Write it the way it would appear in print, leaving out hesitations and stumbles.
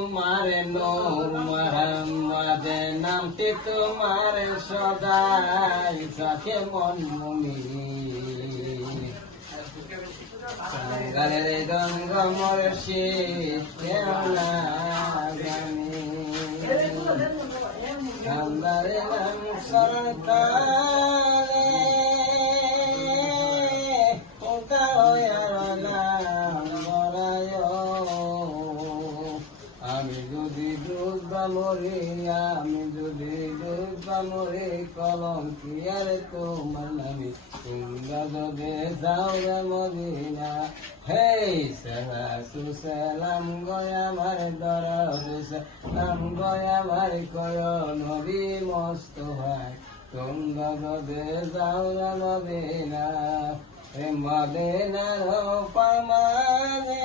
তোমারে নূর মোহাম্মদ নামটি তোমার সদাই সাথে মন মুনি সাঙ্গালের গঙ্গ মরশিদ কেওনা গানি কান্দারে নাম সরকারে আমি যদি ডুববা মরি কলম কি আর তোমার নামি তোমরা যদি যাও রে মদিনা হেই সালাম গয় আমার দরদ সালাম গয় আমার কয় নবী মস্ত হয় তোমরা যদি যাও রে মদিনা মদিনার পামানে